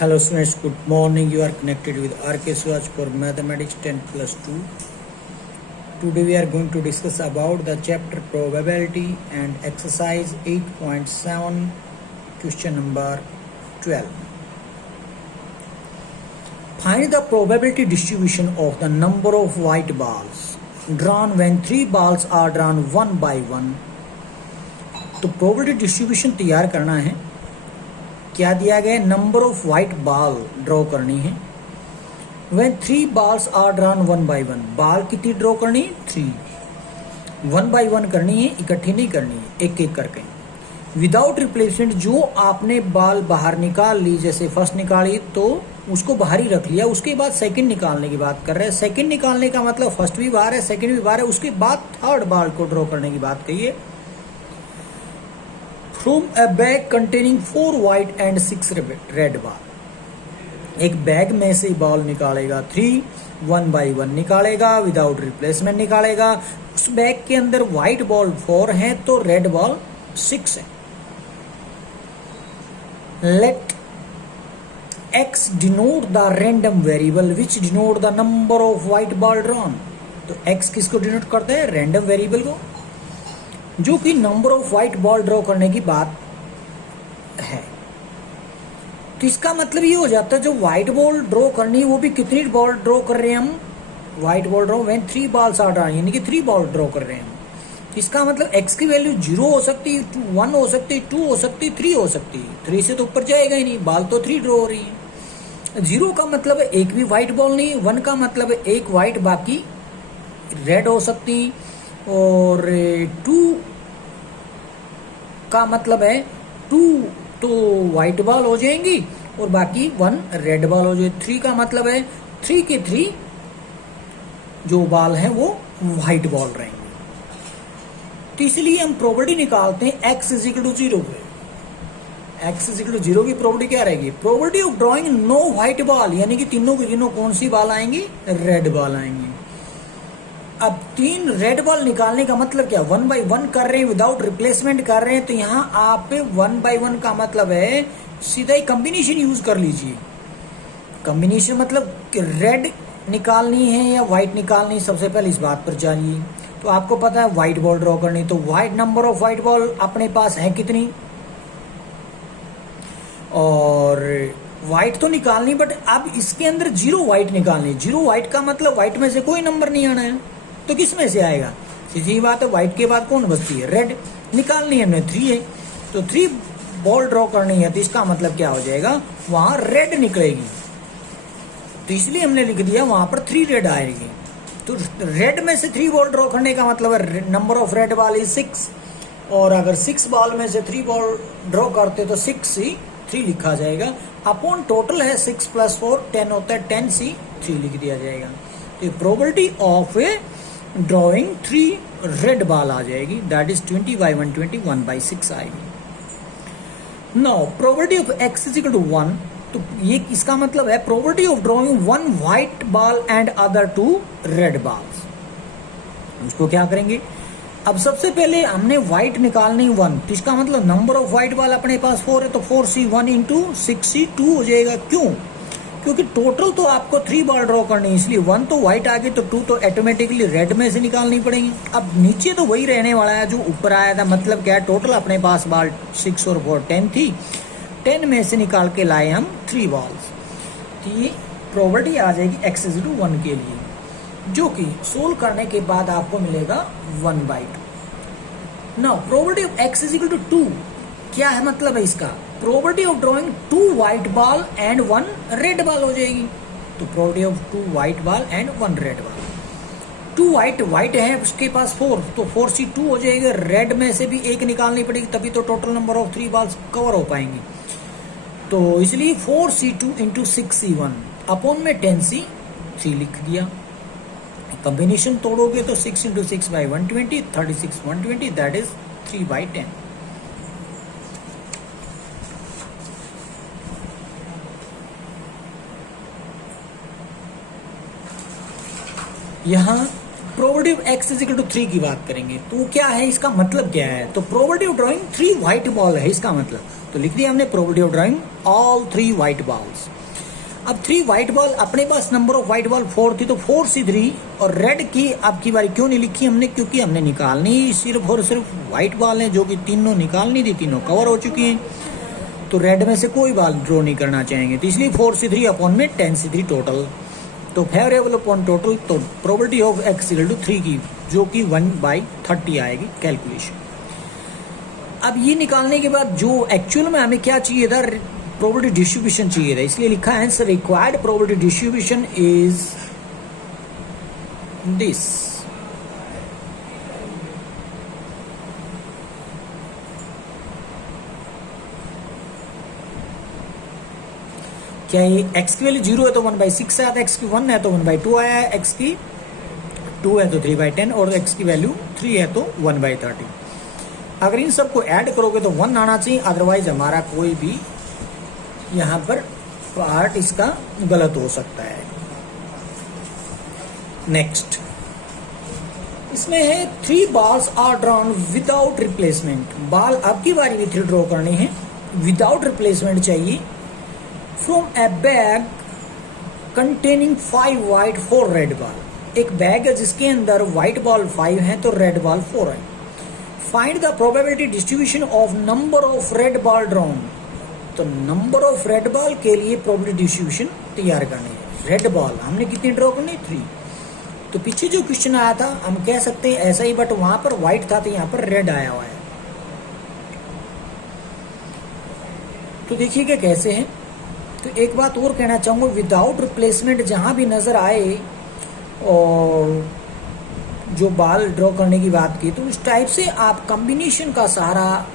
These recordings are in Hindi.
Hello students, good morning. You are connected with RK Swaj for Mathematics 10+2. Today we are going to discuss about the chapter probability and exercise 8.7 question number 12. Find the probability distribution of the number of white balls drawn when 3 balls are drawn one by one. तो probability distribution तैयार करना है. क्या दिया गया? Number of white ball draw करनी है. When 3 balls are drawn one by one. Ball कितनी ड्रॉ करनी है? 3. वन बाय वन करनी है, इकट्ठी नहीं करनी है, एक एक करके. विदाउट रिप्लेसमेंट जो आपने बाल बाहर निकाल ली, जैसे फर्स्ट निकाली तो उसको बाहर ही रख लिया, उसके बाद सेकंड निकालने की बात कर रहे हैं. सेकंड निकालने का मतलब फर्स्ट भी बाहर है, सेकंड भी बाहर है, उसके बाद थर्ड बाल को ड्रॉ करने की बात कही है. From a bag containing 4 white and 6 red ball. एक बैग में से बॉल निकालेगा 3, 1 by 1 निकालेगा, विदाउट रिप्लेसमेंट निकालेगा. उस बैग के अंदर व्हाइट बॉल 4 है तो रेड बॉल 6 है. Let x denote the random variable which denote the number of white ball drawn. तो x किसको डिनोट करते हैं? रैंडम वेरिएबल को, जो कि number of white ball draw करने की बात है. तो इसका मतलब ये हो जाता है जो व्हाइट बॉल ड्रॉ करनी है वो भी कितनी बॉल ड्रॉ कर रहे हैं हम? White ball draw when 3 balls are drawn, यानी कि 3 बॉल ड्रॉ कर रहे हैं हम. इसका मतलब x की वैल्यू 0 हो सकती है, 1 हो सकती है, 2 हो सकती है, 3 हो सकती है. 3 से तो ऊपर जाएगा ही नहीं, बाल तो 3 ड्रॉ हो रही है. 0 का मतलब है एक भी व्हाइट बॉल नहीं. 1 का मतलब है एक व्हाइट बाकी रेड हो सकती, और 2 का मतलब है 2 तो व्हाइट बॉल हो जाएंगी और बाकी 1 रेड बॉल हो जाएगी. 3 का मतलब है 3 के 3 जो बॉल हैं वो व्हाइट बॉल रहेंगे. तो इसलिए हम प्रोबेबिलिटी निकालते हैं x इज इक्वल टू 0 पे. x इज इक्वल टू 0 की प्रोबेबिलिटी क्या रहेगी? Probability of drawing no white ball, यानी कि तीनों की तीनों कौन सी बॉल आएंगी? रेड बॉल आएंगी. अब 3 रेड बॉल निकालने का मतलब क्या? 1 by 1 कर रहे हैं, विदाउट रिप्लेसमेंट कर रहे हैं. तो यहाँ आप 1 by 1 का मतलब है सीधा ही कॉम्बिनेशन यूज कर लीजिए. कॉम्बिनेशन मतलब रेड निकालनी है या व्हाइट निकालनी है, सबसे पहले इस बात पर जानिए. तो आपको पता है व्हाइट बॉल ड्रॉ करनी, तो white number of white ball अपने पास है कितनी, और व्हाइट तो निकालनी, बट अब इसके अंदर 0 व्हाइट निकालनी. 0 व्हाइट का मतलब व्हाइट में से कोई नंबर नहीं आना है, तो किस में से आएगा? सीधी बात है, व्हाइट के बाद कौन बचती है? रेड. निकालनी है हमने 3 है, तो 3 बॉल ड्रॉ करनी है, तो इसका मतलब क्या हो जाएगा? वहां रेड निकलेगी. तो इसलिए हमने लिख दिया वहां पर 3 रेड आएगी. तो रेड में से 3 बॉल ड्रॉ करने का मतलब है number of red ball is 6, और अगर 6 बॉल में से 3 बॉल ड्रॉ करते तो 6 ही 3 लिखा जाएगा. अपॉन टोटल है 6 + 4 10 होता है, 10 C 3 लिख दिया जाएगा. तो probability of a drawing 3 red ball आ जाएगी, दैट इज 20 by 120, 1 by 6 आएगी. Now probability of x is equal to 1. तो ये इसका मतलब है probability of drawing 1 white ball and other 2 red balls. उसको क्या करेंगे? अब सबसे पहले हमने व्हाइट निकालनी 1, तो इसका मतलब नंबर ऑफ व्हाइट बॉल अपने पास 4 है, तो 4C 1 इंटू 6C 2 हो जाएगा. क्यों? क्योंकि टोटल तो आपको 3 बॉल ड्रॉ करनी है, इसलिए 1 तो व्हाइट आ गई, तो 2 तो ऑटोमेटिकली रेड में से निकालनी पड़ेगी. अब नीचे तो वही रहने वाला है जो ऊपर आया था. मतलब क्या है? टोटल अपने पास बॉल 6 और 4 10 थी, 10 में से निकाल के लाए हम 3 बॉल्स. तो ये प्रोबेबिलिटी आ जाएगी x इज टू 1 के लिए, जो कि सोल्व करने के बाद आपको मिलेगा 1 by 2. Now probability of x is equal to 2. क्या है मतलब है इसका? Probability of drawing 2 white ball and 1 red ball हो जाएगी. तो probability of 2 white ball and 1 red ball. 2 white है उसके पास 4, तो 4C 2 हो जाएगा. रेड में से भी एक निकालनी पड़ेगी, तभी तो total number of 3 balls cover हो पाएंगी. तो इसलिए 4C 2 इंटू 6C 1 अपॉन में 10C 3 लिख दिया. कॉम्बिनेशन तोड़ोगे तो 6 into 6 by 120, 36 120, that is 3 by 10. यहाँ probability of x is equal to 3 की बात करेंगे, तो क्या है? इसका मतलब क्या है? तो probability of drawing 3 white ball है इसका मतलब. तो लिख दिया हमने probability of drawing all 3 white balls. अब 3 वाइट बॉल, अपने पास नंबर ऑफ वाइट बॉल 4 थी तो 4C3, और रेड की आपकी बारी क्यों नहीं लिखी हमने, क्योंकि हमने निकालनी सिर्फ और सिर्फ वाइट बॉल है, जो कि तीनों निकालनी थी, तीनों कवर हो चुकी हैं, तो रेड में से कोई बॉल ड्रॉ नहीं करना चाहेंगे, तो इसलिए 4C3 अपॉन में 10C3 टोटल। तो फेवरेबल अपॉन टोटल, तो probability of x equal to 3 की, जो कि 1/30 आएगी कैलकुलेशन। अब ये निकालने के बाद जो एक्चुअल में हमें क्या चाहिए था, प्रोबेबिलिटी डिस्ट्रीब्यूशन चाहिए था, इसलिए लिखा है answer required probability distribution is this. क्या ये x की वैल्यू 0 है तो 1/6 आया था, x की 1 है तो 1/2 आया है, x की 2 है तो 3/10, और x की वैल्यू 3 है तो 1/30। अगर इन सबको ऐड करोगे तो 1 आना चाहिए, अदरवाइज हमारा कोई भी यहाँ पर पार्ट इसका गलत हो सकता है। नेक्स्ट, इसमें है 3 balls are drawn without replacement. Ball आपकी बारी में 3 ड्रॉ करनी है, विदाउट रिप्लेसमेंट चाहिए, from a bag containing 5 white 4 red ball. एक बैग है जिसके अंदर व्हाइट बॉल 5 है तो रेड बॉल 4 है। Find the probability distribution of number of red ball drawn. तो नंबर ऑफ रेड बॉल के लिए प्रोबेबिलिटी डिस्ट्रीब्यूशन तैयार करनी है। रेड बॉल हमने कितनी ड्रॉ करनी, 3। तो पीछे जो क्वेश्चन आया था हम कह सकते हैं ऐसा ही, बट वहां पर व्हाइट था तो यहाँ पर रेड आया हुआ है। तो देखिएगा कैसे है। तो एक बात और कहना चाहूंगा, विदाउट रिप्लेसमेंट जहां भी नजर आए और जो बॉल ड्रॉ करने की बात की, तो उस टाइप से आप कॉम्बिनेशन का सहारा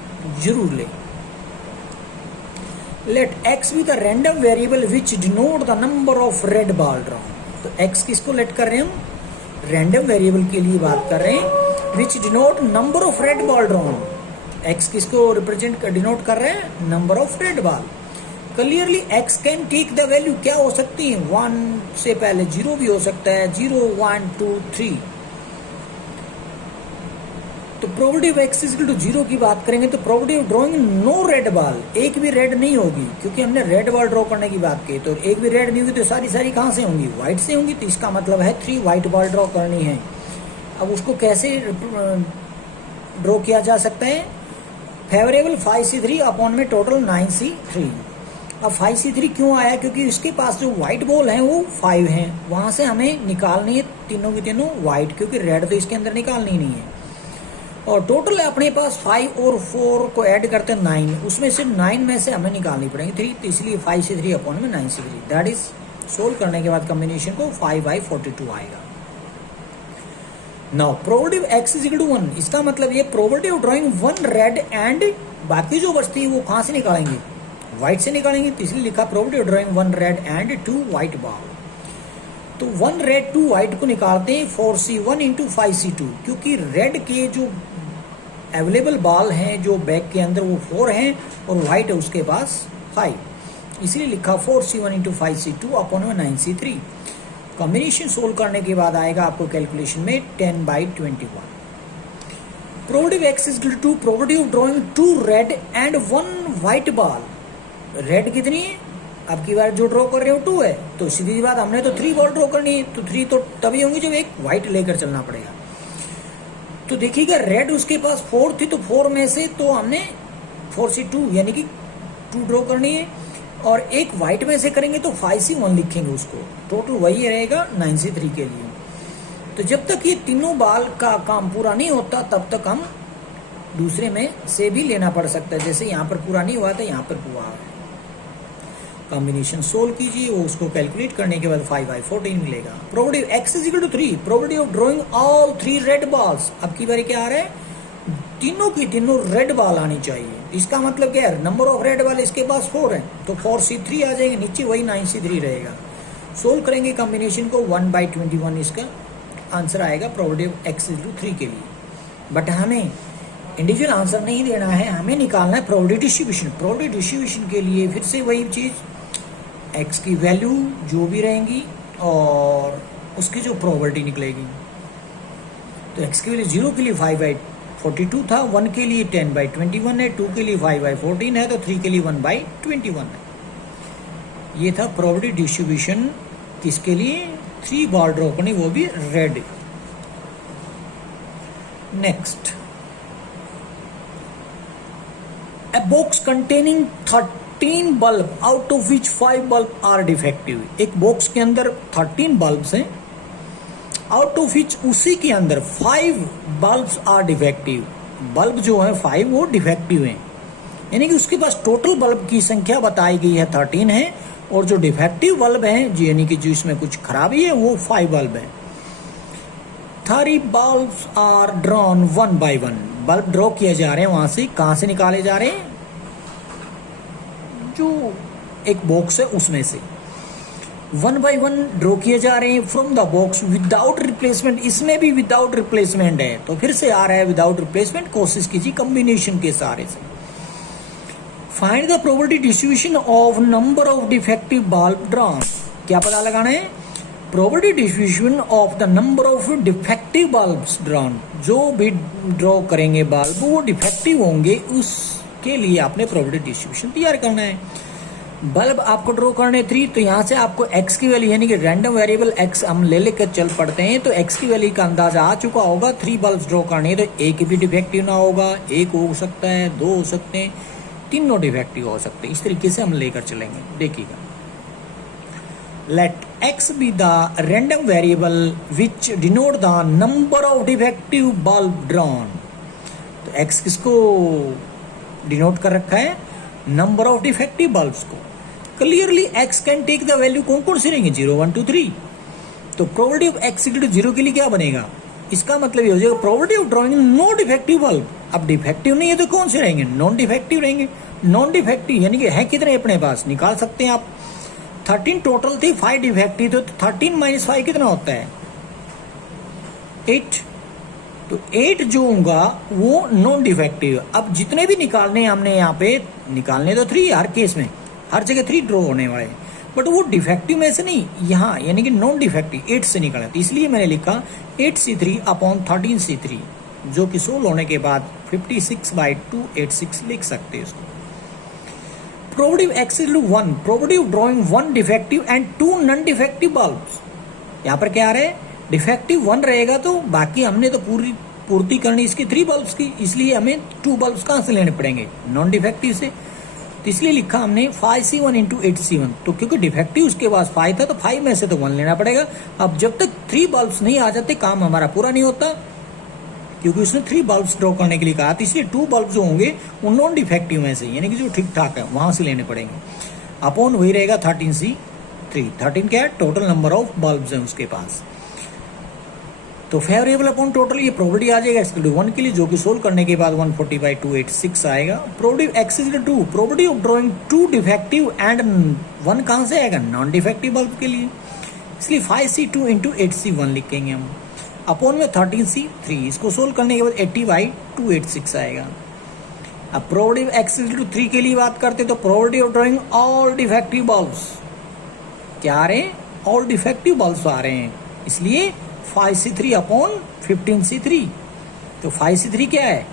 जरूर लें। Let x be the random variable which denote the number of red ball drawn. तो x किसको लेट कर रहे हैं हम, रैंडम वेरिएबल के लिए बात कर रहे हैं, which denote number of red ball drawn. x किसको रिप्रेजेंट डिनोट कर रहे हैं, number of red ball. Clearly x can take the value क्या हो सकती है, 1 से पहले 0 भी हो सकता है, 0 1 2 3। तो probability of x equal to 0 की बात करेंगे तो probability of drawing no red ball, एक भी रेड नहीं होगी, क्योंकि हमने रेड बॉल ड्रॉ करने की बात की। तो एक भी रेड नहीं होगी तो सारी कहां से होंगी, व्हाइट से होंगी। तो इसका मतलब है 3 व्हाइट बॉल ड्रॉ करनी है। अब उसको कैसे ड्रॉ किया जा सकता है, फेवरेबल 5C3 अपॉन में टोटल 9C3। अब 5C3 क्यों आया, क्योंकि उसके पास जो व्हाइट बॉल है वो 5 है, वहां से हमें निकालनी है तीनों की तीनों व्हाइट, क्योंकि रेड तो इसके अंदर निकालनी नहीं है। और टोटल है अपने पास 5 और 4 को ऐड करते हैं 9, उसमें से 9 में से हमें निकालनी पड़ेगी 3, तो इसलिए 5C3 अपॉन में 9C3। दैट इज सोल्व करने के बाद कॉम्बिनेशन को 5/42 आएगा। Now probability of x is equal to 1, इसका मतलब ये probability of drawing 1 red and बाकी जो बचती है वो कहां से निकालेंगे, व्हाइट से निकालेंगे। तो इसलिए लिखा probability of drawing 1 red and 2 white ball. तो 1 रेड 2 व्हाइट को निकालते हैं 4C1 इंटू 5C2, क्योंकि रेड के जो अवेलेबल बॉल हैं जो बैग के अंदर वो 4 हैं और व्हाइट है उसके पास 5, इसलिए लिखा 4C1 इंटू 5C2 अपॉन में 9C3। कॉम्बिनेशन सोल्व करने के बाद आएगा आपको कैलकुलेशन में 10/21। Probability of x is equal to probability of drawing 2 red and 1 white ball. Red कितनी है, आपकी बार जो ड्रॉ कर रहे हो 2 है, तो सीधी बात हमने तो 3 बॉल ड्रॉ करनी है, तो 3 तो तभी होंगी जब एक व्हाइट लेकर चलना पड़ेगा। तो देखिएगा रेड उसके पास 4 थी, तो 4 में से तो हमने 4C2 यानी कि 2 ड्रॉ करनी है, और एक व्हाइट में से करेंगे तो 5C1 लिखेंगे उसको, टोटल वही रहेगा 9C3 के लिए। तो जब तक ये तीनों बॉल का काम पूरा नहीं होता तब तक हम दूसरे में से भी लेना पड़ सकता है, जैसे यहाँ पर पूरा नहीं हुआ था यहाँ पर हुआ है। कॉम्बिनेशन सोल्व कीजिए, वो उसको कैलकुलेट करने के बाद 5/14 मिलेगा। Probability of x is equal to 3, probability of drawing all 3 red balls. अब की बारी क्या आ रहा है, तीनों की तीनों रेड बॉल आनी चाहिए। इसका मतलब क्या है, नंबर ऑफ रेड बॉल इसके पास 4 है, तो 4C3 आ जाएंगे, नीचे वही 9C3 रहेगा। सोल्व करेंगे कॉम्बिनेशन को 1/21 इसका आंसर आएगा probability of x is equal to 3 के लिए। बट हमें इंडिविजुअल आंसर नहीं देना है, हमें निकालना है प्रोबेबिलिटी डिस्ट्रीब्यूशन। प्रोबेबिलिटी डिस्ट्रीब्यूशन के लिए फिर से वही चीज, x की वैल्यू जो भी रहेंगी और उसकी जो प्रोबेबिलिटी निकलेगी। तो x की वैल्यू 0 के लिए 5/42 था, 1 के लिए 10/21 है, 2 के लिए 5/14 है, तो 3 के लिए 1/21 है। ये था प्रोबेबिलिटी डिस्ट्रीब्यूशन किसके लिए, 3 बॉल ड्रॉ करने, वो भी red. Next, a box containing 13 bulb out of which 5 bulb are defective. एक बॉक्स के अंदर 13 बल्ब्स हैं, आउट ऑफ विच उसी के अंदर 5 बल्ब्स आर डिफेक्टिव। बल्ब जो है 5 वो डिफेक्टिव हैं, यानी कि उसके पास टोटल बल्ब की संख्या बताई गई है 13 है, और जो डिफेक्टिव बल्ब है यानी कि जो इसमें कुछ खराबी है वो 5 बल्ब है। 30 bulbs are drawn 1 by 1। Bulb draw किए जा रहे हैं, वहां से कहां से निकाले जा रहे हैं, जो एक बॉक्स है उसमें से 1 by 1 ड्रॉ किए जा रहे हैं from the box without replacement. इसमें भी विदाउट रिप्लेसमेंट है, तो फिर से आ रहा है विदाउट रिप्लेसमेंट। कोशिश कीजिए कॉम्बिनेशन के सहारे से। Find the probability distribution of number of defective bulb drawn. क्या पता लगाना है, probability distribution of the number of defective bulbs drawn. जो भी ड्रॉ करेंगे बल्ब वो डिफेक्टिव होंगे, उसके लिए आपने प्रोबेबिलिटी डिस्ट्रीब्यूशन तैयार करना है। बल्ब आपको ड्रॉ करने 3, तो यहाँ से आपको x की वैल्यू यानी कि रैंडम वेरिएबल x हम ले लेकर चल पड़ते हैं, तो x की वैल्यू का अंदाजा आ चुका होगा। 3 बल्ब ड्रॉ करने हैं, तो एक भी डिफेक्टिव ना होगा, 1 हो सकता है, 2 हो सकते हैं, तीनों डिफेक्टिव हो सकते हैं। इस तरीके से हम लेकर चलेंगे। देखिएगा, let x be the random variable which denote the number of defective bulb drawn. तो x किसको डिनोट कर रखा है, नंबर ऑफ डिफेक्टिव बल्ब्स को। Clearly x can take the value, कौन कौन से रहेंगे, 0 1 2 3। तो probability of x equal to 0 के लिए क्या बनेगा, इसका मतलब ये हो जाएगा probability of drawing no defective bulb. अब डिफेक्टिव नहीं है तो कौन से रहेंगे, नॉन डिफेक्टिव रहेंगे। नॉन डिफेक्टिव यानी कि है कितने अपने पास, निकाल सकते हैं आप। 13 टोटल थी, 5 डिफेक्टिव, तो 13 - 5 कितना होता है, 8। तो 8 जो होगा वो नॉन डिफेक्टिव। अब जितने भी निकालने हैं हमने यहाँ पे, निकालने तो 3 हर केस में, हर जगह 3 ड्रॉ होने वाले, बट वो डिफेक्टिव में से नहीं, यहाँ यानी कि नॉन डिफेक्टिव 8 से निकाला। तो इसलिए मैंने लिखा 8c3/13c3, जो कि सोल्व होने के बाद 56/286 लिख सकते हैं इसको। Probability x equal to 1, probability of drawing 1 defective and 2 non defective bulbs. यहाँ पर क्या आ रहा है, डिफेक्टिव 1 रहेगा, तो बाकी हमने तो पूर्ति करनी इसकी 3 बल्ब्स की, इसलिए हमें 2 बल्ब्स कहाँ से लेने पड़ेंगे, नॉन डिफेक्टिव से। तो इसलिए लिखा हमने 5c1 × 8c1। तो क्योंकि डिफेक्टिव उसके पास 5 था, तो 5 में से तो 1 लेना पड़ेगा। अब जब तक 3 बल्ब्स नहीं आ जाते काम हमारा पूरा नहीं होता, क्योंकि उसने 3 बल्ब्स ड्रॉ करने के लिए कहा, तो इसलिए 2 बल्ब जो होंगे वो नॉन डिफेक्टिव में से, यानी कि जो ठीक ठाक है वहां से लेने पड़ेंगे। अपॉन वही रहेगा 13c3। 13 क्या है, टोटल नंबर ऑफ बल्ब्स हैं उसके पास। तो फेवरेबल अपॉन टोटल, ये प्रोबेबिलिटी आ जाएगा x 1 के लिए, जो कि सोल्व करने के बाद 140/286 आएगा। Probability x equal to 2, probability of drawing 2 defective and 1 कहां से आएगा, नॉन डिफेक्टिव बल्ब के लिए, इसलिए 5c2 × 8c1 लिखेंगे हम। अपॉन में 13c3, इसको सोल्व करने के बाद 80/286 आएगा। अब प्रोबेबिलिटी x इक्वल टू 3 के लिए बात करते, तो probability of drawing all defective bulbs क्या आ रहे हैं, ऑल डिफेक्टिव बल्ब्स आ रहे हैं, इसलिए 5c3/15c3। तो 5c3 क्या है,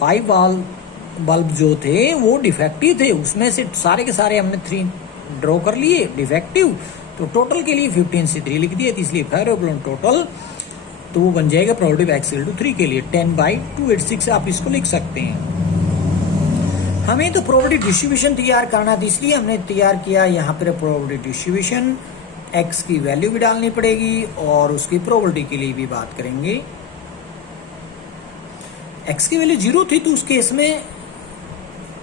5 बल्ब जो थे वो डिफेक्टिव थे, उसमें से सारे के सारे हमने 3 ड्रॉ कर लिए डिफेक्टिव, तो टोटल के लिए 15c3 लिख दिए। तो इसलिए फेवरेबल टोटल, तो वो बन जाएगा प्रोबेबिलिटी x इक्वल टू 3 के लिए 10/286 आप इसको लिख सकते हैं। हमें तो प्रोबेबिलिटी डिस्ट्रीब्यूशन तैयार करना था, इसलिए हमने तैयार किया यहाँ पर प्रोबेबिलिटी डिस्ट्रीब्यूशन। x की वैल्यू भी डालनी पड़ेगी और उसकी प्रोबेबिलिटी के लिए भी बात करेंगे। x की वैल्यू 0 थी, तो उस केस में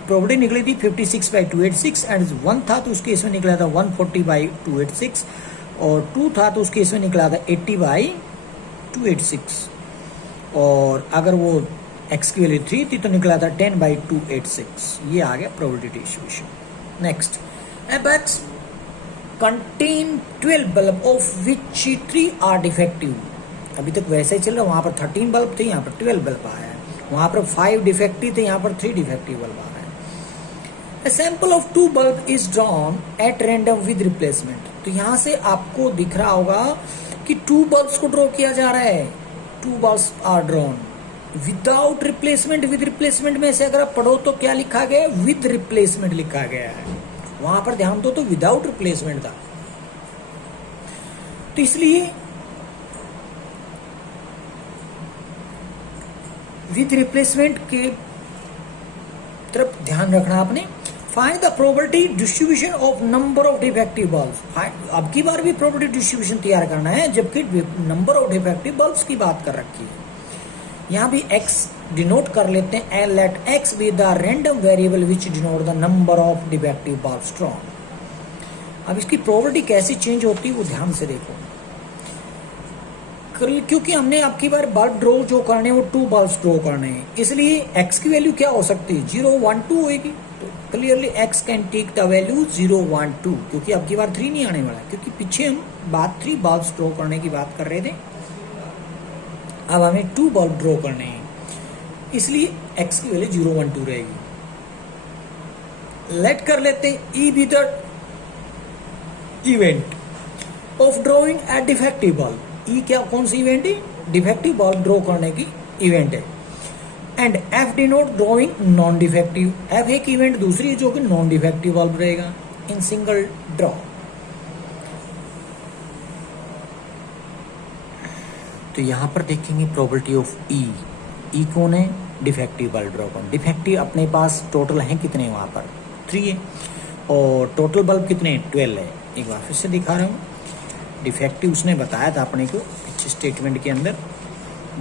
प्रोबेबिलिटी निकली थी 56/286, एंड 1 था तो उस केस में निकला था 140/286, और 2 था तो उस केस में निकला था 80/286, और अगर वो x की वैल्यू 3 थी तो निकला था 10/286। ये आ गया प्रोबेबिलिटी डिस्ट्रीब्यूशन। नेक्स्ट, अब x contain 12 bulb of which 3 are defective. अभी तक वैसे ही चल रहा है, वहां पर 13 बल्ब थे, यहाँ पर 12 बल्ब आया है, वहां पर 5 डिफेक्टिव थे, यहाँ पर 3 डिफेक्टिव बल्ब आ रहा है। A sample of 2 bulb is drawn at random with replacement। तो यहाँ से आपको दिख रहा होगा कि 2 बल्ब्स को ड्रॉ किया जा रहा है, 2 bulbs are drawn without replacement. With replacement में से अगर आप पढ़ो तो क्या लिखा गया है, विद रिप्लेसमेंट लिखा गया है। वहां पर ध्यान दो तो विदाउट रिप्लेसमेंट था। तो इसलिए विद रिप्लेसमेंट के तरफ ध्यान रखना आपने। Find the probability distribution of number of defective bulbs. अब की बार भी प्रोबेबिलिटी डिस्ट्रीब्यूशन तैयार करना है, जबकि नंबर ऑफ डिफेक्टिव बल्ब्स की बात कर रखी है। यहाँ भी x डिनोट कर लेते हैं, and let x be the random variable which denote the number of defective bulbs drawn. अब इसकी प्रोबेबिलिटी कैसे चेंज होती है वो ध्यान से देखो, क्योंकि हमने अब की बार बल्ब ड्रॉ जो करने वो 2 बल्ब्स ड्रॉ करने हैं, इसलिए x की वैल्यू क्या हो सकती है, 0 1 2 होगी। तो clearly x can take the value 0 1 2, क्योंकि अब की बार 3 नहीं आने वाला, क्योंकि पीछे हम बात 3 बल्ब्स ड्रॉ करने की बात कर रहे थे, अब हमें 2 बल्ब ड्रॉ करने हैं, इसलिए x की वैल्यू 0 1 2 रहेगी। लेट कर लेते हैं E be the event of drawing at defective bulb. E क्या, कौन सी इवेंट है, डिफेक्टिव बल्ब ड्रॉ करने की इवेंट है। And F denote drawing non defective. F एक इवेंट दूसरी है जो कि नॉन डिफेक्टिव बल्ब रहेगा इन सिंगल ड्रॉ। तो यहां पर देखेंगे प्रोबेबिलिटी ऑफ ई। ई कौन है, डिफेक्टिव बल्ब ड्रॉ कौन। डिफेक्टिव अपने पास टोटल हैं कितने, वहां पर 3 है, और टोटल बल्ब कितने 12 है। एक बार फिर से दिखा रहा हूं, डिफेक्टिव उसने बताया था अपने को पिछले स्टेटमेंट के अंदर,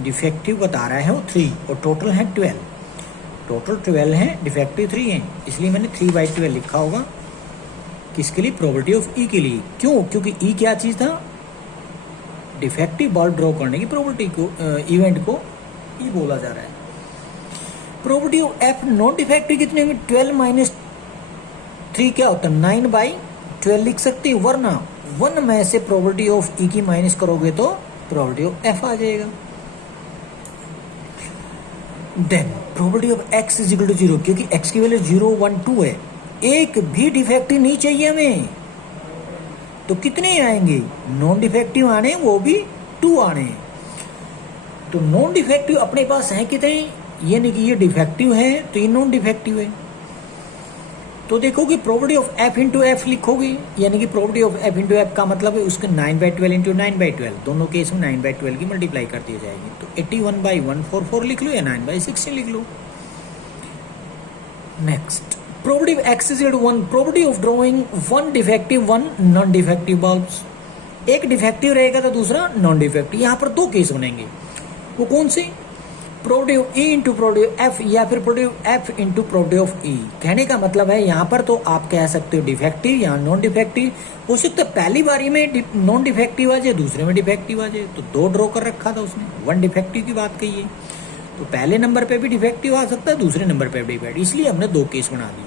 डिफेक्टिव बता रहा है वो 3 और टोटल है 12। टोटल 12 है, डिफेक्टिव 3 है, इसलिए मैंने 3/12 लिखा होगा। किसके लिए, प्रोबेबिलिटी ऑफ ई के लिए। क्यों, क्योंकि ई क्या चीज था, डिफेक्टिव बल्ब ड्रॉ करने की प्रोबेबिलिटी को, इवेंट को ई बोला जा रहा है। Probability of F non defective कितने में, 12 - 3 क्या होता है, 9/12 लिख सकते हैं, वरना 1 में से प्रोबेबिलिटी ऑफ ई की माइनस करोगे तो प्रोबेबिलिटी ऑफ एफ आ जाएगा। Then probability of x is equal to 0, क्योंकि x की वैल्यू 0 1 2 है, एक भी डिफेक्टिव नहीं चाहिए हमें, तो कितने आएंगे, नॉन डिफेक्टिव आने, वो भी 2 आने। तो नॉन डिफेक्टिव अपने पास है कितने, ये नहीं कि ये डिफेक्टिव है तो ये नॉन डिफेक्टिव है। तो देखोगे probability of f into F लिखोगे, यानी कि probability of f into F का मतलब है उसके 9/12 इंटू 9/12, दोनों केस में 9/12 की मल्टीप्लाई कर दी जाएगी। तो 81/144 लिख लो या 9/16 लिख लो। Next, probability of x is equal to 1, probability of drawing 1 defective 1 non defective bulbs. एक डिफेक्टिव रहेगा तो दूसरा नॉन डिफेक्टिव, यहाँ पर 2 केस बनेंगे, वो कौन से, probability of E into probability of F, या फिर probability of F into probability of E. कहने का मतलब है यहाँ पर तो आप कह सकते हो डिफेक्टिव या नॉन डिफेक्टिव, हो सकता है पहली बारी में नॉन डिफेक्टिव आ जाए, दूसरे में डिफेक्टिव आ जाए। तो 2 ड्रॉ कर रखा था उसने, 1 डिफेक्टिव की बात कही है, तो पहले नंबर पे भी डिफेक्टिव आ सकता है, दूसरे नंबर पे भी डिफेक्टिव, इसलिए हमने 2 केस बना दिए।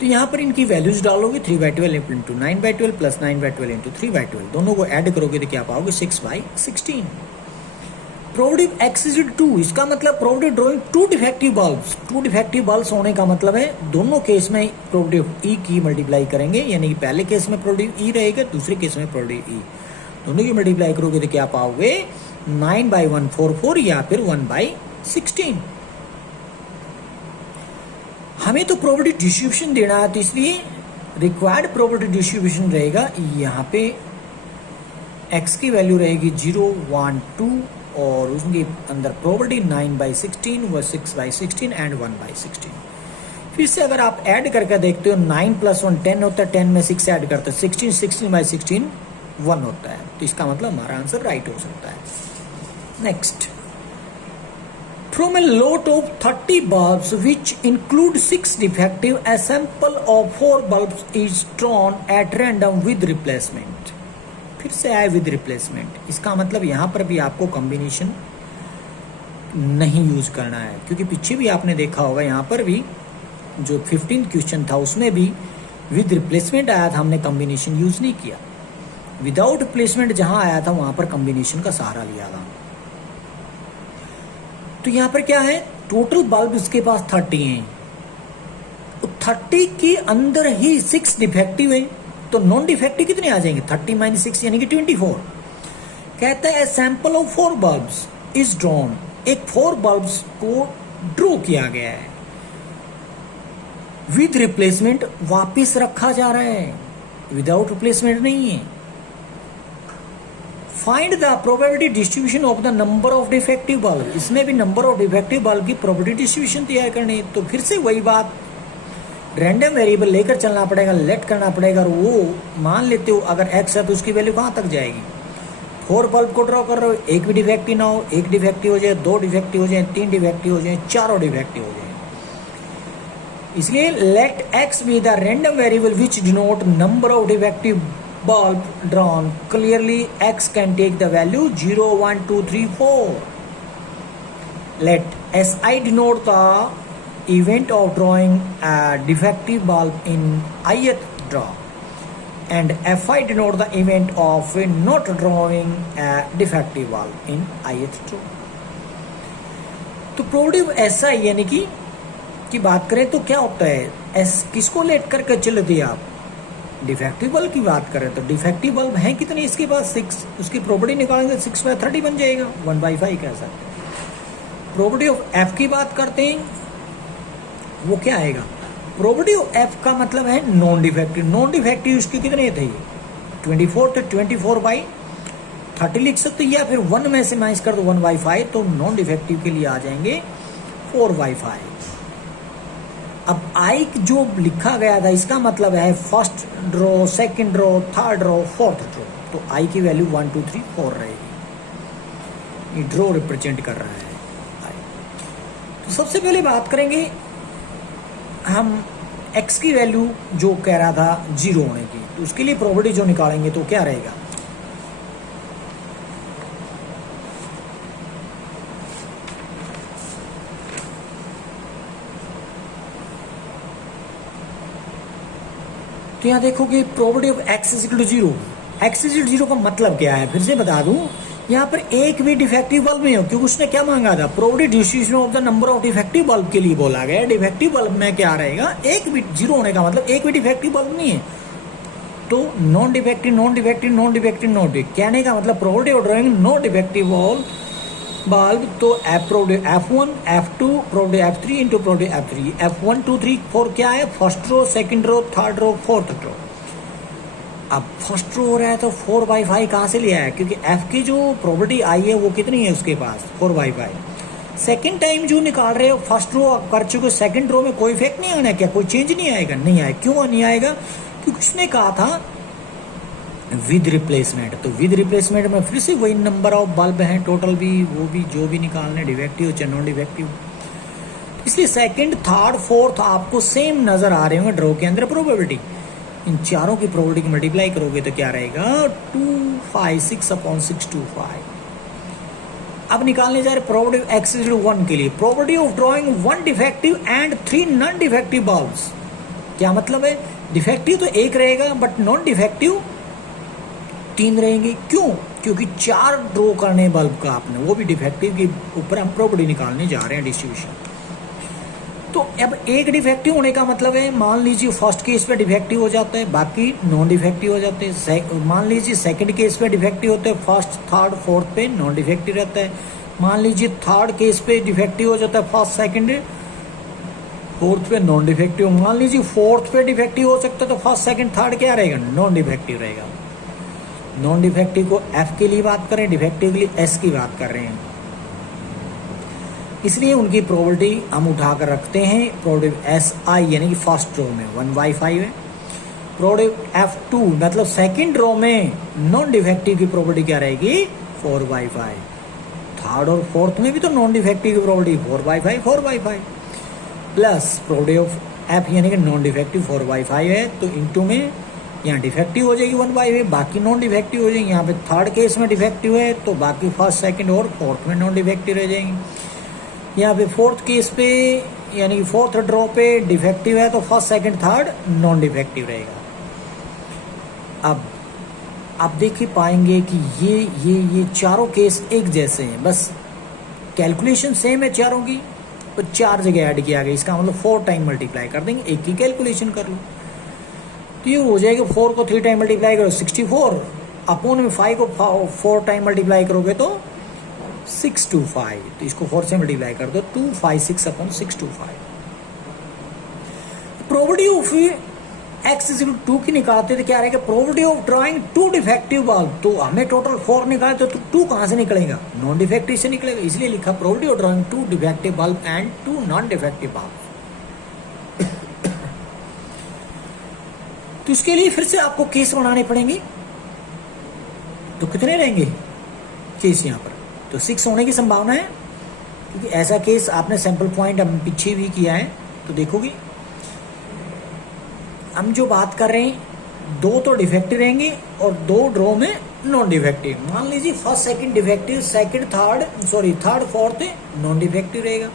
तो यहाँ पर इनकी वैल्यूज डालोगे, 3/12 इंटू 9/12 प्लस 9/12 इंटू 3/12, दोनों को ऐड करोगे तो क्या पाओगे, 6/16। प्रोबेबिलिटी ऑफ x इज 2, इसका मतलब probability drawing 2 defective bulbs. 2 defective bulbs होने का मतलब है दोनों केस में प्रोबेबिलिटी ऑफ ई की मल्टीप्लाई करेंगे, यानी कि पहले केस में प्रोबेबिलिटी ई रहेगा, दूसरे केस में प्रोबेबिलिटी ई, दोनों की मल्टीप्लाई करोगे तो क्या पाओगे, 9/144 या फिर 1/16। हमें तो प्रोबेबिलिटी डिस्ट्रीब्यूशन देना है, तो इसलिए रिक्वायर्ड प्रोबेबिलिटी डिस्ट्रीब्यूशन रहेगा, यहाँ पे x की वैल्यू रहेगी 0 1 2 और उसके अंदर प्रोबेबिलिटी 9/16 व 6/16 एंड 1/16। फिर से अगर आप ऐड करके देखते हो, 9 + 1 10 होता है, 10 में 6 ऐड करते हैं 16, 16/16 1 होता है, तो इसका मतलब हमारा आंसर राइट हो सकता है। Next, from a lot of 30 bulbs which include 6 defective, a sample of 4 bulbs is drawn at random with replacement। फिर से आए विद रिप्लेसमेंट, इसका मतलब यहाँ पर भी आपको कॉम्बिनेशन नहीं यूज करना है, क्योंकि पीछे भी आपने देखा होगा, यहाँ पर भी जो 15th क्वेश्चन था उसमें भी विद रिप्लेसमेंट आया था, हमने कॉम्बिनेशन यूज नहीं किया। विदाउट रिप्लेसमेंट जहां आया था वहां पर कॉम्बिनेशन का सहारा लिया था। तो यहाँ पर क्या है, टोटल बल्ब इसके पास 30 हैं, 30 के अंदर ही 6 डिफेक्टिव है, तो नॉन डिफेक्टिव कितने आ जाएंगे, 30 - 6 यानी कि 24। कहता है sample of 4 bulbs is drawn, एक 4 बल्ब्स को ड्रॉ किया गया है विद रिप्लेसमेंट वापिस रखा जा रहा है, विदाउट रिप्लेसमेंट नहीं है। Find the probability distribution of the number of defective bulb, इसमें भी नंबर ऑफ डिफेक्टिव बल्ब की प्रोबेबिलिटी डिस्ट्रीब्यूशन तैयार करनी है। तो फिर से वही बात, रैंडम वेरिएबल लेकर चलना पड़ेगा, लेट करना पड़ेगा, और वो मान लेते हो अगर एक्स है तो उसकी वैल्यू कहाँ तक जाएगी। 4 बल्ब को ड्रॉ कर रहे हो, एक भी डिफेक्टिव ना हो, एक डिफेक्टिव हो जाए, 2 डिफेक्टिव हो जाए, 3 डिफेक्टिव हो जाए, 4 डिफेक्टिव हो जाए। इसलिए let x be the random variable which denote number of defective bulb drawn. Clearly x can take the value 0 1 2 3 4. Let SI denote the event of drawing a defective bulb in ith draw, and FI denote the event of not drawing a defective bulb in ith draw. तो प्रोबेबिलिटी SI यानी कि बात करें तो क्या होता है, S किसको लेट करके चलते हैं आप, डिफेक्टिव बल्ब की बात करें तो डिफेक्टिव बल्ब हैं कितने इसके पास 6, उसकी प्रॉपर्टी निकालेंगे 6/30 बन जाएगा, 1/5 कह सकते हैं। प्रॉपर्टी ऑफ एफ की बात करते हैं, वो क्या आएगा, प्रॉपर्टी ऑफ एफ का मतलब है नॉन डिफेक्टिव। नॉन डिफेक्टिव उसके कितने थे, 24 थे, 24/30 लिख सकते, या फिर 1 में से माइनस कर दो 1/5, तो नॉन डिफेक्टिव के लिए आ जाएंगे 4/5। अब आई जो लिखा गया था इसका मतलब है first draw, second draw, third draw, fourth draw, तो आई की वैल्यू 1 2 3 4 रहेगी। ये ड्रॉ रिप्रेजेंट कर रहा है आई। तो सबसे पहले बात करेंगे हम एक्स की वैल्यू जो कह रहा था 0 होने की, तो उसके लिए प्रॉपर्टी जो निकालेंगे तो क्या रहेगा, तो यहाँ देखोगे probability of x is equal to 0। X is equal to 0 का मतलब क्या है, फिर से बता दूं, यहाँ पर एक भी डिफेक्टिव बल्ब नहीं हो, क्योंकि उसने क्या मांगा था, probability distribution of the number of defective bulb के लिए बोला गया। डिफेक्टिव बल्ब में क्या रहेगा, एक भी 0 होने का मतलब एक भी डिफेक्टिव बल्ब नहीं है, तो non defective non defective non defective non defective कहने का मतलब probability of drawing non defective bulb, तो probability F1 F2 probability F3 into probability F3, F1 2 3 4 क्या है, first row, second row, third row, fourth row. अब फर्स्ट रो हो रहा है तो 4/5 कहाँ से लिया है, क्योंकि F की जो प्रोबेबिलिटी आई है वो कितनी है उसके पास 4/5। सेकंड टाइम जो निकाल रहे हो, फर्स्ट रो कर चुके, सेकंड रो में कोई इफेक्ट नहीं आना, क्या कोई चेंज नहीं आएगा, नहीं आएगा। क्यों नहीं आएगा, क्योंकि उसने कहा था विद रिप्लेसमेंट, तो विद रिप्लेसमेंट में फिर से वही नंबर ऑफ बल्ब हैं टोटल भी, वो भी जो भी निकालने, डिफेक्टिव चाहे नॉन डिफेक्टिव, इसलिए सेकंड थर्ड फोर्थ आपको सेम नजर आ रहे होंगे ड्रॉ के अंदर प्रोबेबिलिटी। इन चारों की प्रोबेबिलिटी की मल्टीप्लाई करोगे तो क्या रहेगा, 256/625। अब निकालने जा रहे प्रोबेबिलिटी एक्स इज 1 के लिए, probability of drawing 1 defective and 3 non defective bulbs. क्या मतलब है, डिफेक्टिव तो 1 रहेगा बट नॉन डिफेक्टिव 3 रहेंगे। क्यों, क्योंकि 4 ड्रॉ करने बल्ब का आपने, वो भी डिफेक्टिव के ऊपर हम प्रॉपर्टी निकालने जा रहे हैं डिस्ट्रीब्यूशन। तो अब एक डिफेक्टिव होने का मतलब है, मान लीजिए फर्स्ट केस पे डिफेक्टिव हो जाता है, बाकी नॉन डिफेक्टिव हो जाते हैं। मान लीजिए सेकंड केस पे डिफेक्टिव होते हैं, फर्स्ट थर्ड फोर्थ पे नॉन डिफेक्टिव रहता है। मान लीजिए थर्ड केस पे डिफेक्टिव हो जाता है, फर्स्ट सेकंड फोर्थ पे नॉन डिफेक्टिव। मान लीजिए फोर्थ पे डिफेक्टिव हो सकता है, तो फर्स्ट सेकंड थर्ड क्या रहेगा, नॉन डिफेक्टिव रहेगा। नॉन डिफेक्टिव को एफ के लिए बात करें, डिफेक्टिव के लिए एस की बात कर रहे हैं, इसलिए उनकी प्रोबेबिलिटी हम उठाकर रखते हैं। प्रोबेबिलिटी एस आई यानी कि फर्स्ट रो में 1/5 है। प्रोबेबिलिटी F2 मतलब सेकंड रो में नॉन डिफेक्टिव की प्रोबेबिलिटी क्या रहेगी, 4/5। थर्ड और फोर्थ में भी तो नॉन डिफेक्टिव की probability 4/5 plus probability of F यानी कि नॉन डिफेक्टिव 4/5 है, तो इंटू में यहाँ डिफेक्टिव हो जाएगी 1/5, बाकी नॉन डिफेक्टिव हो जाएंगे। यहाँ पे थर्ड केस में डिफेक्टिव है तो बाकी फर्स्ट सेकंड और फोर्थ में नॉन डिफेक्टिव रह जाएंगे। यहाँ पे फोर्थ केस पे यानी कि फोर्थ ड्रॉ पे डिफेक्टिव है तो first second third non defective रहेगा। अब आप देख ही पाएंगे कि ये चारों केस एक जैसे हैं, बस कैलकुलेशन सेम है चारों की, तो 4 जगह ऐड किया गया, इसका मतलब 4 टाइम मल्टीप्लाई कर देंगे, एक ही कैलकुलेशन कर लो तो ये हो जाएगा। 4 को 3 टाइम मल्टीप्लाई करो 64, अपोन में 5 को 4 टाइम मल्टीप्लाई करोगे तो 625, तो इसको 4 से मल्टीप्लाई कर दो, 256/625। Probability of x is equal to की निकालते थे, क्या रहेगा, probability of drawing two defective bulb, तो हमें टोटल 4 निकाले तो 2 कहां से निकलेगा, नॉन डिफेक्टिव से निकलेगा, इसलिए लिखा probability of drawing 2 defective bulb and 2 non defective bulb. तो इसके लिए फिर से आपको केस बनाने पड़ेंगे, तो कितने रहेंगे केस यहाँ पर, तो 6 होने की संभावना है, क्योंकि ऐसा केस आपने सैंपल पॉइंट हम पीछे भी किया है। तो देखोगे हम जो बात कर रहे हैं 2 तो डिफेक्टिव रहेंगे और 2 ड्रॉ में नॉन डिफेक्टिव। मान लीजिए first second defective, second third fourth non defective रहेगा,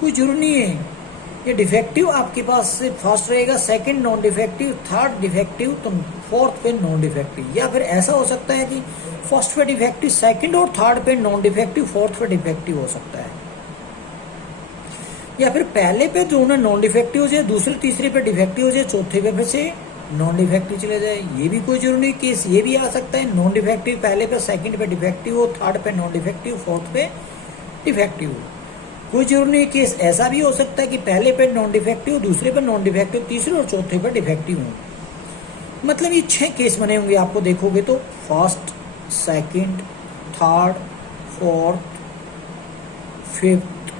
कोई जरूरी नहीं है ये डिफेक्टिव आपके पास से फर्स्ट रहेगा, second non defective, third defective, तो फोर्थ पे नॉन डिफेक्टिव। या फिर ऐसा हो सकता है कि फर्स्ट पे डिफेक्टिव, सेकंड और थर्ड पे नॉन डिफेक्टिव, फोर्थ पे डिफेक्टिव हो सकता है। या फिर पहले पे दोनों नॉन डिफेक्टिव हो जाए, दूसरे तीसरे पे डिफेक्टिव हो जाए, चौथे पे फिर से नॉन डिफेक्टिव चले जाए, ये भी कोई जरूरी नहीं केस ये भी आ सकता है। नॉन डिफेक्टिव पहले पे, सेकंड पे डिफेक्टिव हो, थर्ड पे नॉन डिफेक्टिव, फोर्थ पे डिफेक्टिव हो, कोई जरूरी नहीं केस ऐसा भी हो सकता है कि पहले पे नॉन डिफेक्टिव, दूसरे पे नॉन डिफेक्टिव, तीसरे और चौथे पे डिफेक्टिव हो। मतलब ये 6 केस बने होंगे, आपको देखोगे तो first, second, third, fourth, fifth,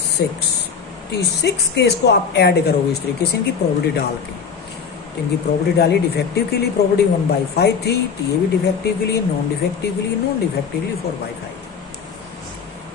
6, तो 6 केस को आप ऐड करोगे इस तरीके से इनकी प्रोबेबिलिटी डाल के। तो इनकी प्रोबेबिलिटी डाली, डिफेक्टिव के लिए प्रोबेबिलिटी 1/5 थी, तो ये भी डिफेक्टिव के लिए, नॉन डिफेक्टिव के लिए, नॉन डिफेक्टिव के लिए 4/5।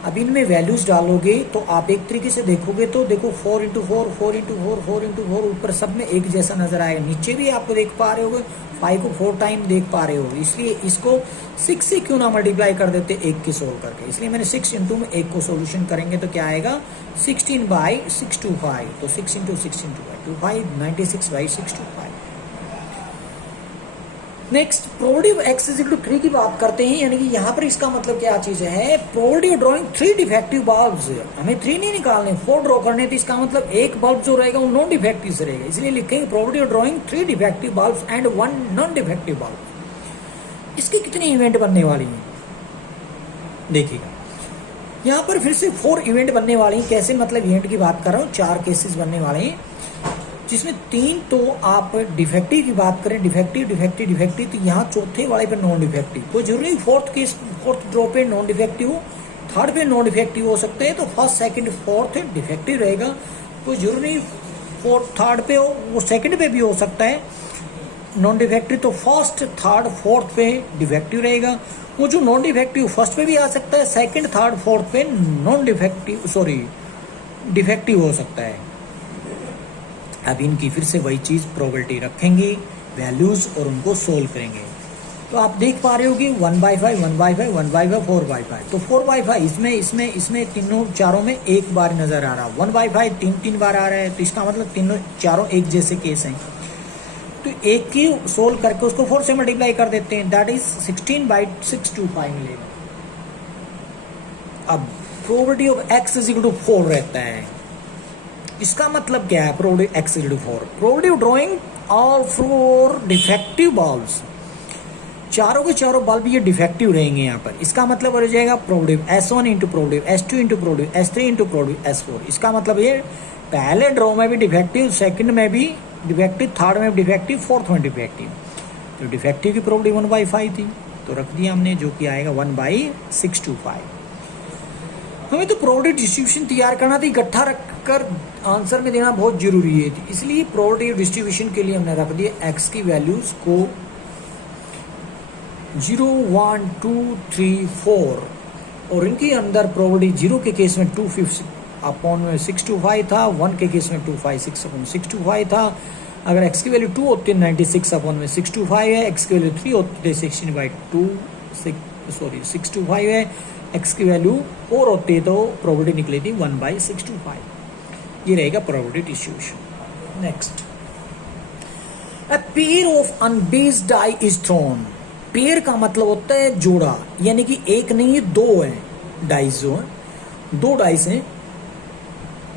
अब इनमें वैल्यूज डालोगे तो आप एक तरीके से देखोगे तो देखो 4 × 4, 4 × 4, 4 × 4, ऊपर सब में एक जैसा नजर आएगा, नीचे भी आपको देख पा रहे होगे 5 को 4 टाइम देख पा रहे हो, इसलिए इसको 6 से क्यों ना मल्टीप्लाई कर देते 1 के सोल्व करके, इसलिए मैंने 6 × में 1 को सोल्यूशन करेंगे तो क्या आएगा 16/625, तो 6 × 6 × 25, 96/625। Next probability of x is equal to 3 की बात करते हैं, यानी कि यहाँ पर इसका मतलब क्या चीज है, probability of drawing 3 defective bulbs, हमें 3 नहीं निकालने 4 ड्रॉ करने, तो इसका मतलब एक बल्ब जो रहेगा वो नॉन डिफेक्टिव से रहेगा, इसलिए लिखेंगे probability of drawing 3 defective bulbs and 1 non defective bulb. इसकी कितनी इवेंट बनने वाली है देखिएगा, यहाँ पर फिर से 4 इवेंट बनने वाली हैं। कैसे, मतलब इवेंट की बात कर रहा हूँ, 4 केसेस बनने वाले हैं, जिसमें 3 तो आप डिफेक्टिव की बात करें, डिफेक्टिव डिफेक्टिव डिफेक्टिव, तो यहाँ चौथे वाले पे नॉन डिफेक्टिव, कोई जरूरी फोर्थ केस, फोर्थ ड्रॉ पे नॉन डिफेक्टिव हो, थर्ड पे नॉन डिफेक्टिव हो सकते हैं, तो फर्स्ट सेकंड फोर्थ डिफेक्टिव रहेगा, कोई जरूरी फोर्थ थर्ड पे हो, वो सेकंड पे भी हो सकता है नॉन डिफेक्टिव, तो फर्स्ट थर्ड फोर्थ पे डिफेक्टिव रहेगा, वो जो नॉन डिफेक्टिव फर्स्ट पे भी आ सकता है, सेकंड थर्ड फोर्थ पे नॉन डिफेक्टिव डिफेक्टिव हो सकता है। अब इनकी फिर से वही चीज प्रोबेबिलिटी रखेंगे, वैल्यूज, और उनको सोल्व करेंगे। तो आप देख पा रहे हो कि 1/5, 1/5, 1/5, 4/5, तो 4/5 इसमें तीनों चारों में एक बार नजर आ रहा, 1/5 3 बार आ रहा है, तो इसका मतलब तीनों चारों एक जैसे केस हैं, तो एक की सोल्व करके उसको 4 से मल्टीप्लाई कर देते हैं, दैट इज 16/625 मिलेगा। अब probability of x is equal to 4 रहता है, इसका मतलब क्या है, probability x is equal to 4, probability of drawing all 4 defective bulbs, चारों के चारों बल्ब ये डिफेक्टिव रहेंगे यहाँ पर, इसका मतलब हो जाएगा probability S1 × probability, S2 × probability, S3 × probability, S4। इसका मतलब ये पहले ड्रॉ में भी डिफेक्टिव, सेकंड में भी डिफेक्टिव, थर्ड में डिफेक्टिव, फोर्थ में डिफेक्टिव, तो डिफेक्टिव की प्रोबेबिलिटी 1/5 थी, तो रख दिया हमने, जो कि आएगा 1/625। हमें तो प्रोबेबिलिटी डिस्ट्रीब्यूशन तैयार करना था, इकट्ठा रखकर आंसर में देना बहुत जरूरी है, इसलिए प्रोबेबिलिटी डिस्ट्रीब्यूशन के लिए हमने रख दिया x की वैल्यूज को 0, 1, 2, 3, 4, और इनके अंदर प्रोबेबिलिटी 0 के केस में 2/625 था, 1 के केस में 256/625 था, अगर x की वैल्यू 2 होती है 96/625 है, x की वैल्यू 3 होती है 625 है, x की वैल्यू 4 होती है तो प्रोबेबिलिटी निकली थी 1/625। ये रहेगा probability distribution. Next, a pair of unbiased die is thrown, pair का मतलब होता है जोड़ा, यानी कि एक नहीं है 2 है डाइस, जो है 2 डाइस हैं।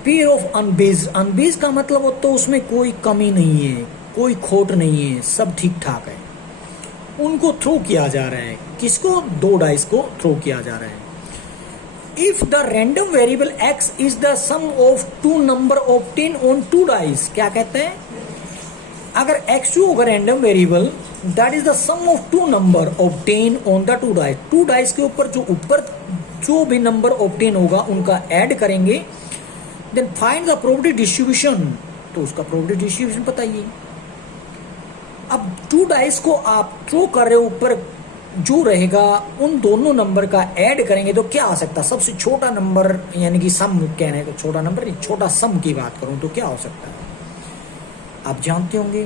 पेयर ऑफ अनबेस्ड, अनबेस्ड का मतलब होता है उसमें कोई कमी नहीं है, कोई खोट नहीं है, सब ठीक ठाक है, उनको थ्रो किया जा रहा है, किसको, 2 डाइस को थ्रो किया जा रहा है। If the random variable x is the sum of two number obtain on two dice, क्या कहते हैं, अगर x जो होगा random variable that is the sum of two number obtain on the two dice, two dice के ऊपर जो भी नंबर ऑब्टेन होगा उनका ऐड करेंगे, then find the probability distribution, तो उसका प्रोबेबिलिटी डिस्ट्रीब्यूशन बताइए। अब टू डाइस को आप थ्रो कर रहे हो, ऊपर जो रहेगा उन दोनों नंबर का ऐड करेंगे तो क्या आ सकता है, सबसे छोटा नंबर यानी कि सम कहना है तो छोटा नंबर नहीं, छोटा सम की बात करूं तो क्या हो सकता है, आप जानते होंगे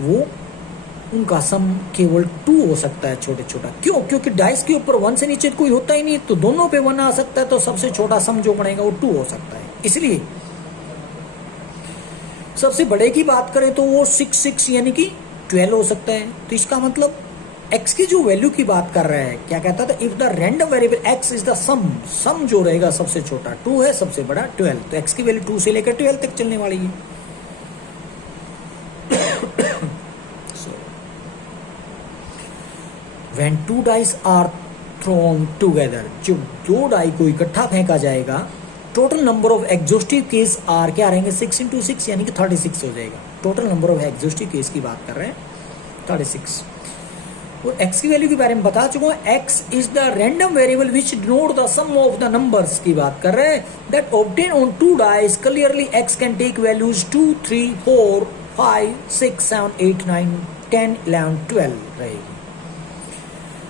वो उनका सम केवल 2 हो सकता है, छोटे छोटा। क्यों? क्योंकि डाइस के ऊपर 1 से नीचे कोई होता ही नहीं, तो दोनों पे 1 आ सकता है, तो सबसे छोटा सम जो बनेगा वो 2 हो सकता है। इसलिए सबसे बड़े की बात करें तो वो 6 यानी कि 12 हो सकता है। तो इसका मतलब x की जो वैल्यू की बात कर रहा है, क्या कहता था, if the random variable x is the sum जो रहेगा सबसे छोटा 2 है, सबसे बड़ा 12, तो x की वैल्यू 2 से लेकर 12 तक चलने वाली है। When two dice are thrown together, जब दो डाई को इकट्ठा फेंका जाएगा, total number of exhaustive case are क्या रहेंगे, 6 × 6 यानी कि 36 हो जाएगा। Total number of exhaustive case की बात कर रहे हैं 36। और x की वैल्यू के बारे में बता चुका हूं, x is the random variable which denote the sum of the numbers की बात कर रहे हैं that obtain on two dice, clearly x can take values 2, 3, 4, 5, 6, 7, 8, 9, 10, 11, 12 रहेगी।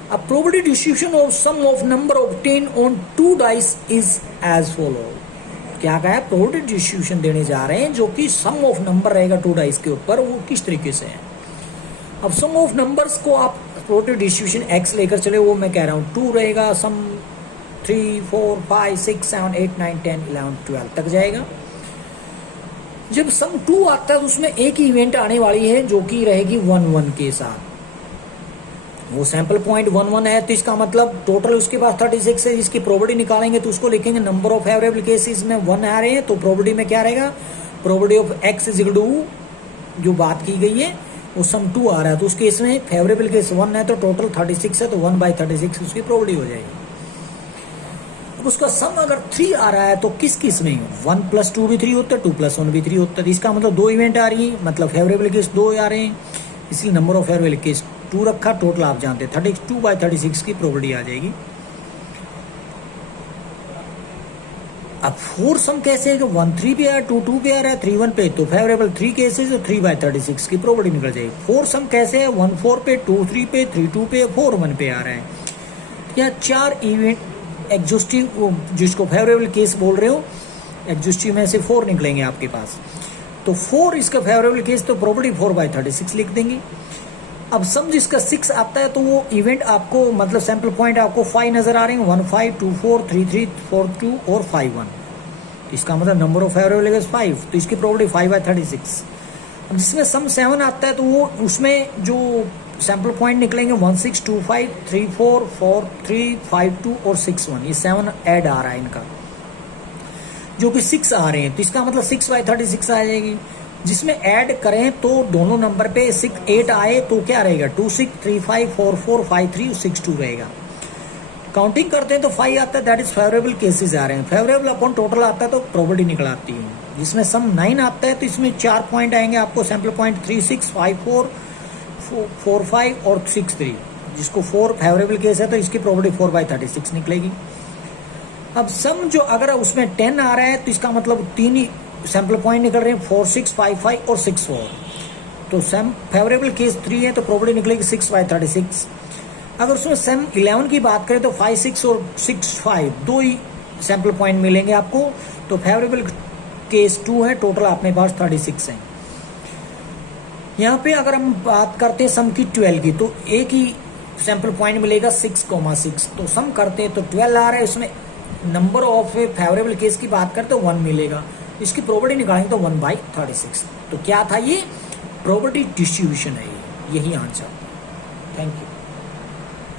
A probability distribution of sum of number obtained on two dice is as follow। क्या कहा है, प्रोबेबिलिटी डिस्ट्रीब्यूशन देने जा रहे हैं जो कि सम ऑफ नंबर रहेगा टू डाइस के ऊपर, वो किस तरीके से है। अब सम ऑफ नंबर्स को आप प्रोबेबिलिटी डिस्ट्रीब्यूशन x लेकर चले, वो मैं कह रहा हूँ 2 रहेगा, सम 3, 4, 5, 6, 7, 8, 9, 10, 11, 12 तक जाएगा। जब सम 2 आता है तो उसमें एक ही इवेंट आने वाली है जो कि रहेगी 1, 1 के साथ। वो सैंपल पॉइंट 1, 1 है, तो इसका मतलब टोटल उसके पास 36 है। इसकी प्रोबेबिलिटी निकालेंगे तो उसको लिखेंगे नंबर ऑफ फेवरेबल केसेस में 1 आ रहे हैं, तो प्रोबेबिलिटी में क्या रहेगा, probability of x is equal to जो बात की गई है वो सम 2 आ रहा है, तो उस केस में फेवरेबल केस 1 है तो टोटल 36 है, तो 1/36 उसकी प्रोबेबिलिटी हो जाएगी। अब उसका सम अगर 3 आ रहा है तो किस केस में 1 + 2 भी 3 होता है, 2 + 1 भी 3 होता है। इसका मतलब 2 इवेंट आ रही है, मतलब फेवरेबल केस 2 आ रहे हैं, इसलिए नंबर ऑफ फेवरेबल केस 2 रखा। टोटल आप जानते हैं 32/36 की प्रोबेबिलिटी आ जाएगी। अब 4 सम कैसे है कि 1 3 पे आ रहा है, 2 2 पे आ रहा है, 3 1 पे, तो फेवरेबल 3 केसेस तो 3/36 की प्रोबेबिलिटी निकल जाएगी। 4 सम कैसे है, 1 4 पे, 2 3 पे, 3 2 पे, 4 1 पे आ रहा है। या 4 इवेंट एग्जॉस्टिव जिसको फेवरेबल केस बोल रहे हो, एग्जॉस्टिव में से 4 निकलेंगे आपके पास, तो 4 इसका फेवरेबल केस, तो प्रोबेबिलिटी 4/36 लिख देंगे। अब सम जिसका 6 आता है तो वो इवेंट आपको मतलब सैंपल पॉइंट आपको 5 नजर आ रहे हैं, 1 5 2 4 3 3 4 2 और 5 1, इसका मतलब नंबर ऑफ फेवरेबल केस 5, तो इसकी प्रोबेबिलिटी 5/36। अब जिसमें सम 7 आता है तो वो उसमें जो सैंपल पॉइंट निकलेंगे 1 6 2 5 3 4 4 3 5 2 और 6 1, ये 7 ऐड आ रहा है इनका, जो कि 6 आ रहे हैं, तो इसका मतलब 6/36 आ जाएगी। जिसमें ऐड करें तो दोनों नंबर पे 6 8 आए तो क्या रहेगा, 2 6 3 5 4 4 5 3 6 2 रहेगा। काउंटिंग करते हैं तो 5 आता है, दैट इज फेवरेबल केसेस आ रहे हैं। फेवरेबल अपॉन टोटल आता है तो प्रोबेबिलिटी निकल आती है। जिसमें सम 9 आता है तो इसमें 4 पॉइंट आएंगे आपको, सैंपल पॉइंट 3 6 5 4 4 5 और 6 3, जिसको 4 फेवरेबल केस है तो इसकी प्रोबेबिलिटी 4/36 निकलेगी। अब सम जो अगर उसमें 10 आ रहा है तो इसका मतलब 3 ही सैंपल पॉइंट निकल रहे हैं, 4 6 5 5 और 6 4, तो सम फेवरेबल केस 3 है तो प्रोबेबिलिटी निकलेगी 6/36। अगर उसमें सम 11 की बात करें तो 5 6 और 6 5 2 ही सैंपल पॉइंट मिलेंगे आपको, तो फेवरेबल केस 2 है, टोटल अपने पास 36 है। यहाँ पे अगर हम बात करते हैं सम की 12 की, तो एक ही सैंपल पॉइंट मिलेगा 6,6, तो सम करते हैं तो 12 आ रहा है, उसमें नंबर ऑफ फेवरेबल केस की बात करते तो 1 मिलेगा, इसकी प्रोबेबिलिटी निकालेंगे तो 1/36। तो क्या था ये, प्रोबेबिलिटी डिस्ट्रीब्यूशन है, यही आंसर। Thank you.